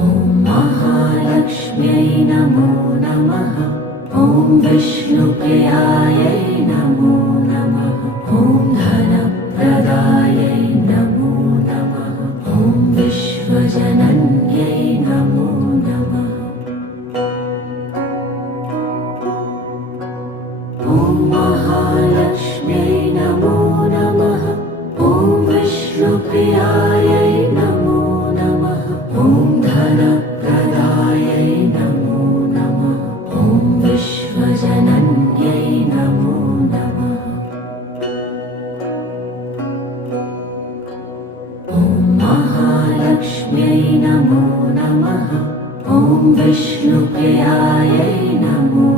ॐ महालक्ष्म्यै नमो नमः। ॐ विष्णुप्रियायै नमो नमः। ॐ धनप्रदायै नमो नमः। ॐ विश्वजनन्यै नमो नमः। ॐ महालक्ष्म्यै नमो नमः। ॐ विष्णुप्रियायै नमो नमः। ॐ धनप्रदायै नमो नमः। ॐ विश्वजनन्यै नमो नमः। ॐ महालक्ष्म्यै नमो नमः। ॐ विष्णुप्रियायै नमो